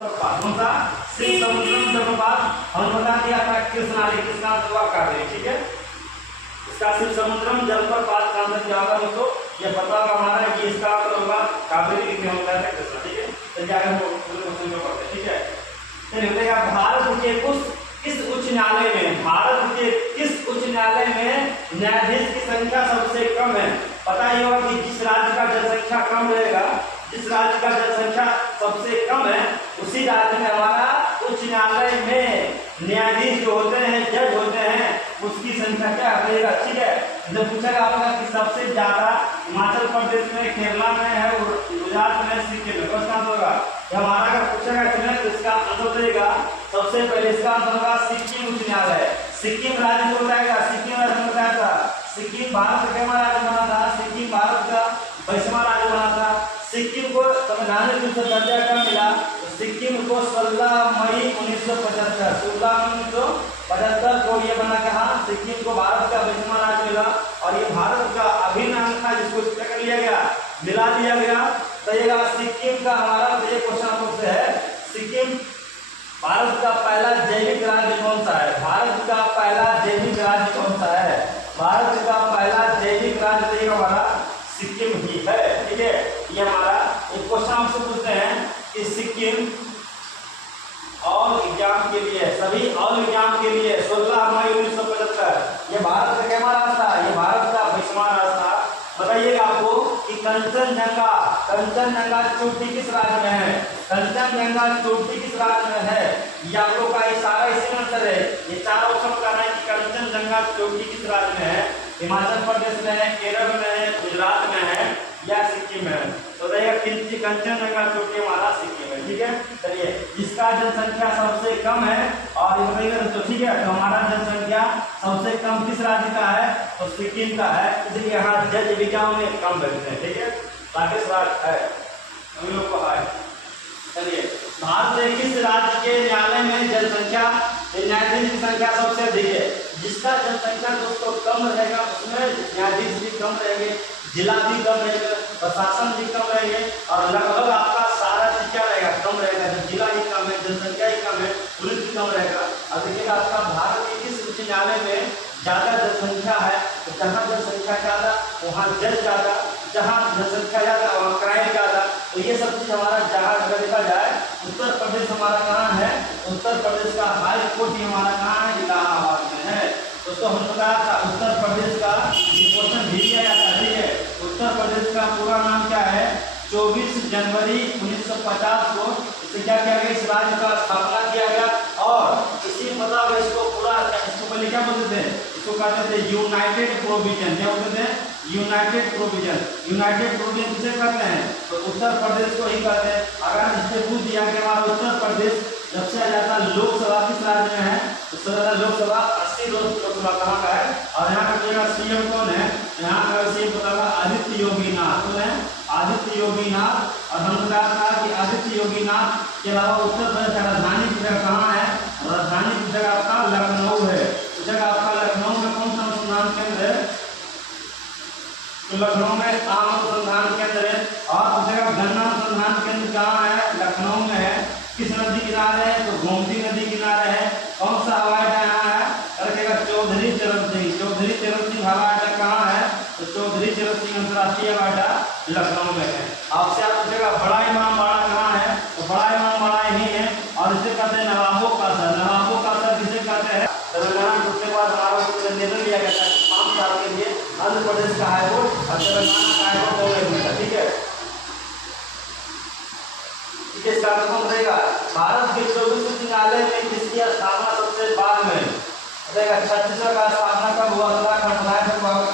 कौन सा शिव समुद्रम जलप्रपात हमने बता दिया था कृष्णाली किसका हुआ कार्य। ठीक है, इसका शिव समुद्रम जलप्रपात का आंसर क्या होगा दोस्तों, ये पता होगा हमारा कि इसका मतलब होगा कावेरी में होता है कृष्णा। ठीक है, तो क्या है वो पूरे क्वेश्चन को पढ़ते हैं। ठीक है, चलिए बताइएगा भारत के किस उच्च न्यायालय में, भारत के किस उच्च न्यायालय में न्यायाधीश की संख्या सबसे कम है। पता ही होगा कि जिस राज्य का जनसंख्या कम रहेगा, जिस राज्य का जनसंख्या सबसे कम है, उसी राज्य में हमारा उच्च न्यायालय में न्यायाधीश जो होते हैं, जज होते हैं, उसकी संख्या क्या रहेगा। ठीक है, जब पूछेगा आपका कि सबसे ज्यादा हिमाचल प्रदेश में, केरला में है, गुजरात में, सिक्किम में, कौन सा होगा हमारा अगर पूछेगा तो इसका आंसर देगा सबसे पहले इसका आंसर होगा सिक्किम उच्च न्यायालय। सिक्किम राज्य को बताएगा, सिक्किम राज्य में बताया था, सिक्किम भारत का कैसा राज्य बना था, सिक्किम भारत का 22वां राज्य बना था। सिक्किम को संवैधानिक रूप से दर्जा कब मिला, तो सिक्किम को 16 मई 1975, 16 मई 1975 को ये बना कहा सिक्किम को भारत का 22वां राज्य मिला, और ये भारत का अभिन्न अंग था जिसको क्या कर लिया गया, मिला दिया गया। तो ये सिक्किम का हमारा ये क्वेश्चन आपसे है, सिक्किम भारत का पहला जैविक राज्य कौन सा है, भारत का पहला जैविक राज्य कौन सा है, भारत का पहला जैविक राज्य हमारा सिक्किम ही है। ठीक है, ये हमारा एक क्वेश्चन आपसे पूछते हैं कि सिक्किम और एग्जाम के लिए, सभी और एग्जाम के लिए 16 मई 1975 ये भारत का कैसा रास्ता, ये भारत का 22वां रास्ता। बताइएगा आपको कि कंचनजंगा चोटी किस राज्य में है, कंचनजंगा चोटी किस राज्य में है, ये आप लोग का सारा इसी में आंसर है। ये चार ऑप्शन बताना है कि कंचनजंगा चोटी किस राज्य में है, हिमाचल प्रदेश में है, केरल में है, गुजरात में है या सिक्किम में है। तो बताइएगा कंचनजंगा चोटी हमारा सिक्किम है। ठीक है, चलिए जिसका जनसंख्या सबसे कम है, और ये बताइएगा दोस्तों। ठीक है, तो हमारा जनसंख्या सबसे कम किस राज्य का है, तो सिक्किम का है, इसलिए यहाँ जज विज्ञान में कम बैठते हैं। ठीक है, राकेश राज है हम लोग को है। चलिए भारत के किस राज्य के न्यायालय में जनसंख्या न्यायाधीश की संख्या सबसे अधिक है, जिसका जनसंख्या दोस्तों कम रहेगा उसमें न्यायाधीश भी कम रहेंगे, जिला भी कम रहेगा, प्रशासन भी कम रहेंगे, और लगभग आपका सारा चीज क्या रहेगा, कम रहेगा। जब जिला ही कम है, जनसंख्या ही कम है, पुलिस भी कम रहेगा। अब देखिएगा आपका भारत के किस उच्च न्यायालय में ज्यादा जनसंख्या है, तो जहाँ जनसंख्या ज्यादा वहाँ जज ज्यादा, जहाँ जनसंख्या ज्यादा वहाँ क्राइम ज्यादा। तो ये सब चीज हमारा जहाँ अगर देखा जाए, उत्तर प्रदेश हमारा कहाँ है, उत्तर प्रदेश का हाई कोर्ट ही हमारा कहाँ है, इलाहाबाद में है। दोस्तों हम बताया था उत्तर प्रदेश का ये क्वेश्चन भी आया था। ठीक है, उत्तर प्रदेश का पूरा नाम क्या है, 24 जनवरी 1950 को इसे क्या किया गया, इस राज्य का स्थापना किया गया, और इसी मतलब इसको पूरा, इसको पहले क्या बोलते थे, इसको कहते थे यूनाइटेड प्रोविजन। क्या बोलते थे, यूनाइटेड प्रोविजन। यूनाइटेड प्रोविजन किसे कहते हैं, तो उत्तर प्रदेश को ही कहते हैं। अगर इससे पूछ दिया कि हमारा उत्तर प्रदेश सबसे ज्यादा लोकसभा किस राज्य में है, तो सबसे ज्यादा लोकसभा 80 लोकसभा कहाँ का है, और यहाँ का सीएम कौन है, यहाँ का सीएम पता होगा आदित्य योगी नाथ। कौन है, आदित्य योगी नाथ। और हम बताया था कि आदित्य योगी नाथ के अलावा उत्तर प्रदेश का राजधानी की जगह कहाँ है, राजधानी की जगह आपका लखनऊ है। उस जगह आपका लखनऊ में कौन सा अनुसंधान केंद्र है, तो लखनऊ में आम अनुसंधान केंद्र है। और उस जगह गन्ना अनुसंधान केंद्र कहाँ है, लखनऊ में है। किस नदी किनारे है, तो गोमती नदी किनारे है। कौन सा हवाई अड्डा यहाँ है, रखेगा चौधरी चरण सिंह। चौधरी चरण सिंह हवाई अड्डा कहाँ है, तो चौधरी चरण सिंह अंतर्राष्ट्रीय हवाई अड्डा लखनऊ में है। आपसे आप पूछेगा बड़ा इमाम बाड़ा कहाँ है, तो बड़ा इमाम बाड़ा यही है, और इसे कहते हैं नवाबों का सर। नवाबों का सर किसे कहते हैं, तेलंगाना टूटने के बाद हमारा निर्णय लिया गया था 5 साल के लिए आंध्र प्रदेश का हाईकोर्ट और तेलंगाना का हाईकोर्ट दोनों में था। ठीक है, इसका कौन रहेगा, भारत के 24 उच्च न्यायालय में किसकी स्थापना सबसे बाद में रहेगा, छत्तीसगढ़ का स्थापना कब हुआ, उत्तराखंड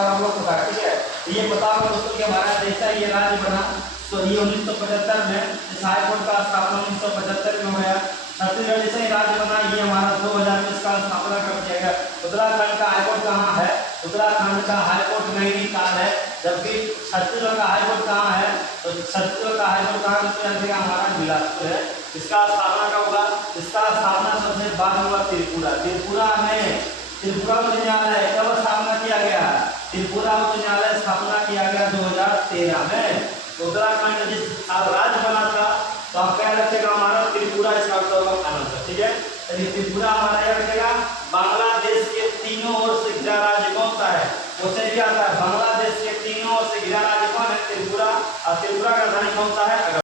हम लोग को। ठीक है, ये बताओ दोस्तों कि हमारा जैसा ये राज्य बना, तो ये 1975 में इस हाईकोर्ट का स्थापना 1975 में हुआ। छत्तीसगढ़ जैसे ही राज्य बना, ये हमारा 2000 में इसका स्थापना कर दिया गया। उत्तराखंड का हाईकोर्ट कहाँ है, उत्तराखंड का हाईकोर्ट नैनीताल है, जबकि छत्तीसगढ़ का हाईकोर्ट कहाँ है, तो छत्तीसगढ़ का हाईकोर्ट कहाँ हमारा बिलासपुर है। इसका स्थापना कब हुआ, इसका स्थापना सबसे बाद हुआ त्रिपुरा। त्रिपुरा में त्रिपुरा उच्च न्यायालय कब स्थापना किया गया, त्रिपुरा उच्च न्यायालय स्थापना किया गया 2013 में। उत्तराखंड जिस राज्य बना था, तो आप क्या रखेगा हमारा त्रिपुरा इसका उत्तर होगा आंसर। ठीक है, चलिए त्रिपुरा हमारा याद रखेगा। बांग्लादेश के तीनों ओर से घिरा राज्य कौन सा है? क्वेश्चन भी आता है, बांग्लादेश के तीनों ओर से घिरा राज्य कौन है? त्रिपुरा। और त्रिपुरा का राजधानी कौन सा है?